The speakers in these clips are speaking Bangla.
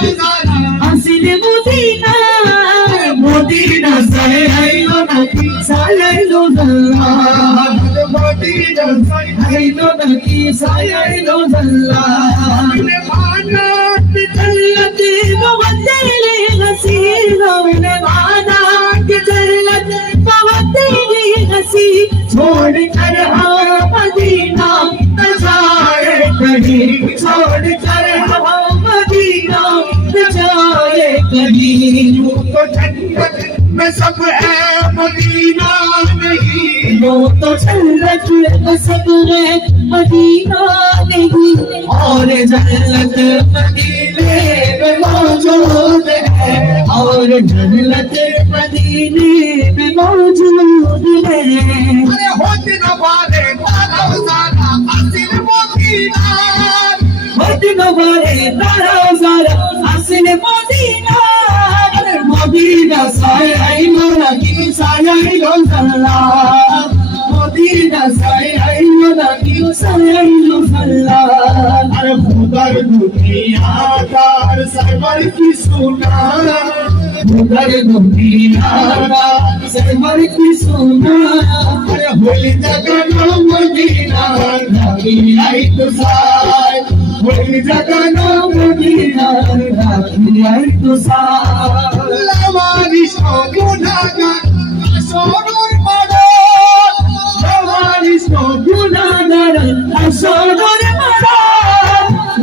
আসিলে মদিনা মদিনা সাইলো নাকি সাইলো জাল্লা মদিনা সাইলো নাকি সাইলো জাল্লা মানাত জল্লতে মওয়াদ্দিলে গসিলা মিনে মানাত জল্লতে मवद्दिले हसी छोड़ कर मदीना न जाए कहीं छोड़ कर मदीना न जाए कहीं तो जन्नत में सब है मदीना नहीं वो तो जन्नत में सब है मदीना नहीं और जन्नत मदीने में मौजूद है और जन्नत मदीने में मौजूद है अरे होते न वाले तारा सारा असिल मदीना होते न वाले तारा सारा असिल मदीना अरे मदीना साई मोरा की साई रोज़ल्ला मदीना साई मोरा की साई रोज़ल्ला अरे खुदार दुनिया दार सरवर की सुना खुदार दुनिया सरवर की सुना अरे होली जगनो मदीना राखी आई तो साय होली जगनो मदीना राखी आई तो साय लवारी सो गुनाहगार असोर मारो लवारी सो गुनाहगार असोर मारो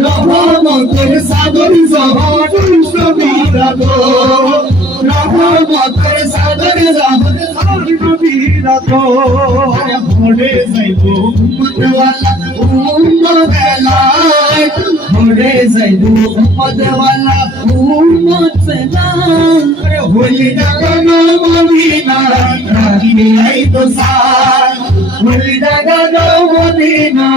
रहमतेर सागर जहानुर समीरा गो रहमतेर सागर जहानुर समीरा गो अरे भोरे जाइबो उम्मत वाला उम्मत बेलाय भोरे जाइबो उम्मत वाला उम्मत बेलाय अरे होली जगनो मदीना राखी आई तो साय होली जगनो मदीना